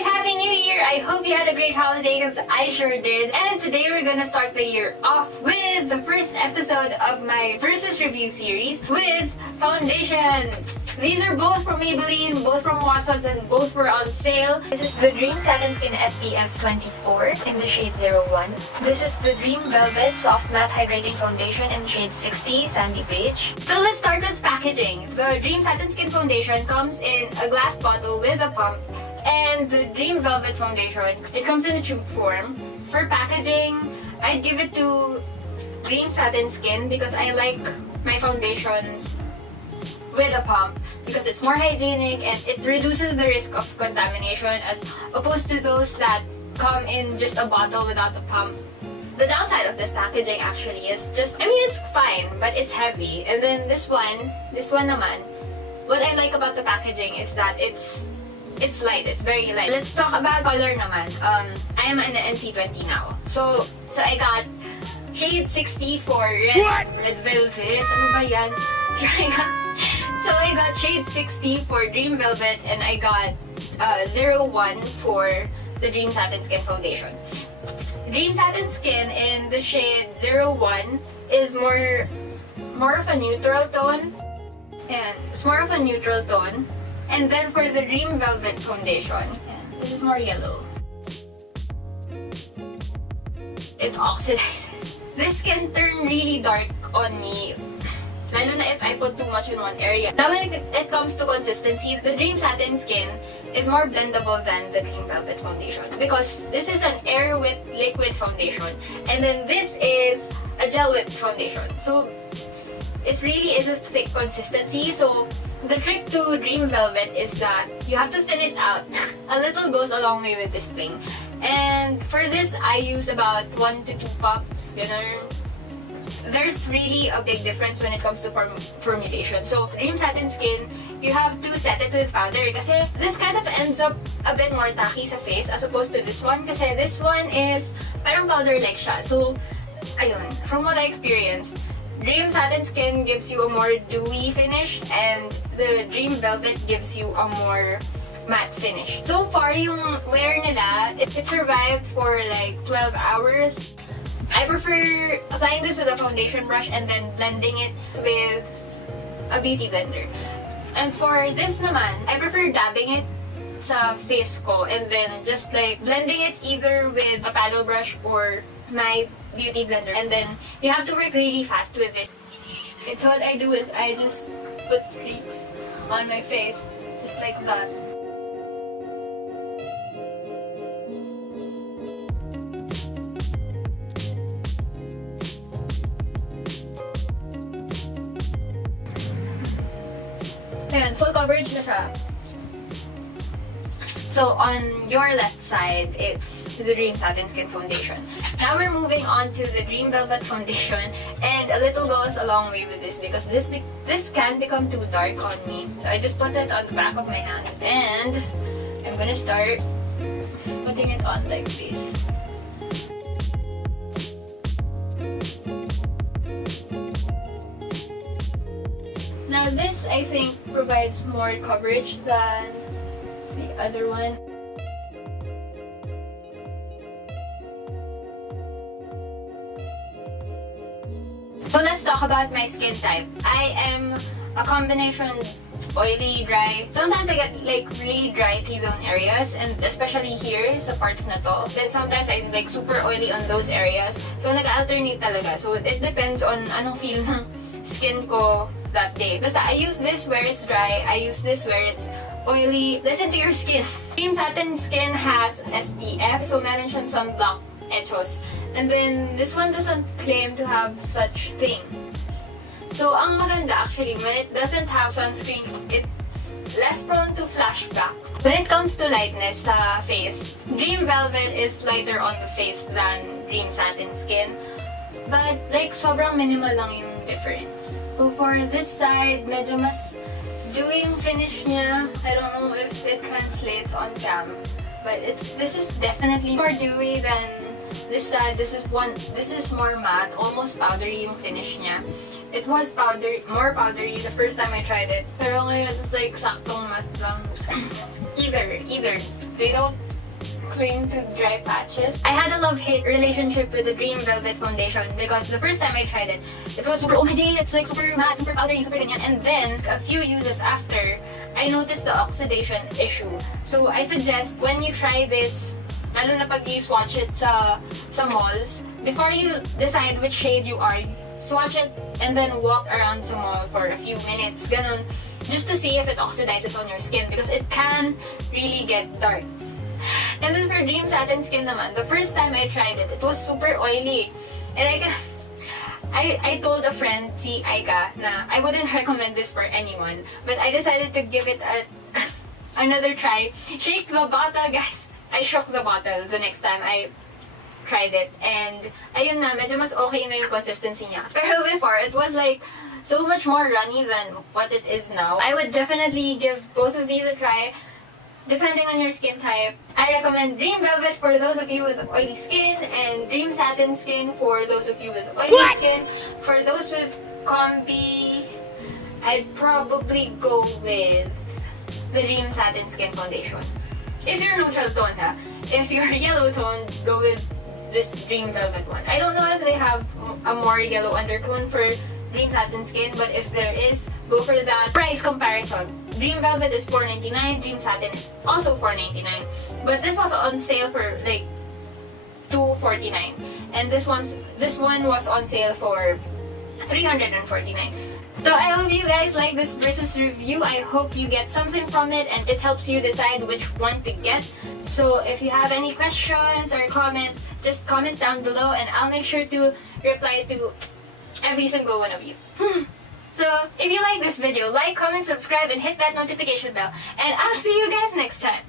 guys! Happy New Year! I hope you had a great holiday because I sure did. And today we're gonna start the year off with the first episode of my Versus Review series with foundations. These are both from Maybelline, both from Watsons, and both were on sale. This is the Dream Satin Skin SPF 24 in the shade 01. This is the Dream Velvet Soft Matte Hydrating Foundation in shade 60, Sandy Beige. So let's start with packaging. The Dream Satin Skin Foundation comes in a glass bottle with a pump. And the Dream Velvet Foundation, it comes in a tube form. For packaging, I'd give it to Dream Satin Skin because I like my foundations with a pump because it's more hygienic and it reduces the risk of contamination as opposed to those that come in just a bottle without the pump. The downside of this packaging actually is just, it's fine, but it's heavy. And then this one naman, what I like about the packaging is that it's light, it's very light. Let's talk about color naman. I am in the NC20 now. So I got shade 60 for red velvet. Ano ba yan? So I got shade 60 for Dream Velvet and I got 01 for the Dream Satin Skin Foundation. Dream Satin Skin in the shade 01 is more of a neutral tone. And it's more of a neutral tone. And then for the Dream Velvet Foundation, this is more yellow. It oxidizes. This can turn really dark on me, lalo na if I put too much in one area. Now when it comes to consistency, the Dream Satin Skin is more blendable than the Dream Velvet Foundation because this is an air with liquid foundation and then this is a gel whipped foundation. So it really is a thick consistency. So the trick to Dream Velvet is that you have to thin it out. A little goes a long way with this thing. And for this, I use about 1 to 2 pops. There's really a big difference when it comes to formulation. So Dream Satin Skin, you have to set it with powder kasi this kind of ends up a bit more tacky sa face as opposed to this one kasi this one is parang powder-like siya. So, ayun, from what I experienced, Dream Satin Skin gives you a more dewy finish and the Dream Velvet gives you a more matte finish. So far, yung wear nila, it survived for like 12 hours. I prefer applying this with a foundation brush and then blending it with a beauty blender. And for this naman, I prefer dabbing it sa face ko and then just like blending it either with a paddle brush or my beauty blender, and then you have to work really fast with it. It's what I do is I just put streaks on my face, just like that. Ayan, full coverage na siya. So on your left side, it's the Dream Satin Skin Foundation. Now we're moving on to the Dream Velvet Foundation, and a little goes a long way with this because this can become too dark on me. So I just put it on the back of my hand, and I'm gonna start putting it on like this. Now this, I think, provides more coverage than the other one. So let's talk about my skin type. I am a combination oily, dry. Sometimes I get like really dry T-zone areas and especially here sa parts na to. Then sometimes I like super oily on those areas. So nag-alternate talaga. So it depends on anong feel ng skin ko that day. Basta I use this where it's dry, I use this where it's oily. Listen to your skin. Dream Satin Skin has SPF, so meron siyang sunblock echos. And then this one doesn't claim to have such thing. So ang maganda actually, when it doesn't have sunscreen, it's less prone to flashbacks. When it comes to lightness sa face, Dream Velvet is lighter on the face than Dream Satin Skin. But like sobrang minimal lang yung difference. So for this side, medyo mas dewy yung finish niya. I don't know if it translates on cam. But this is definitely more dewy than this side. This is more matte, almost powdery yung finish niya. It was more powdery the first time I tried it. Pero ngayon it's like saktong matte lang. Either. They don't cling to dry patches. I had a love-hate relationship with the Green Velvet foundation because the first time I tried it, it was super OMG, it's like super matte, super powdery, super ganyan. And then, a few uses after, I noticed the oxidation issue. So I suggest when you try this, lalo na pag you swatch it sa malls, before you decide which shade you are, swatch it and then walk around sa mall for a few minutes, ganun, just to see if it oxidizes on your skin because it can really get dark. And then for Dream Satin Skin naman, the first time I tried it, it was super oily. And I told a friend, si Aika, na I wouldn't recommend this for anyone. But I decided to give it another try. Shake the bottle, guys! I shook the bottle the next time I tried it. And ayun na, medyo mas okay na yung consistency niya. Pero before, it was like so much more runny than what it is now. I would definitely give both of these a try. Depending on your skin type, I recommend Dream Velvet for those of you with oily skin and Dream Satin Skin for those of you with oily skin. For those with COMBI, I'd probably go with the Dream Satin Skin Foundation. If you're neutral tone, ha? If you're yellow tone, go with this Dream Velvet one. I don't know if they have a more yellow undertone for Dream Satin Skin, but if there is, go for that. Price comparison. Dream Velvet is $4.99, Dream Satin is also $4.99. But this was on sale for like $2.49. And this one was on sale for $349. So I hope you guys like this versus review. I hope you get something from it and it helps you decide which one to get. So if you have any questions or comments, just comment down below and I'll make sure to reply to every single one of you. So if you like this video, like, comment, subscribe, and hit that notification bell. And I'll see you guys next time.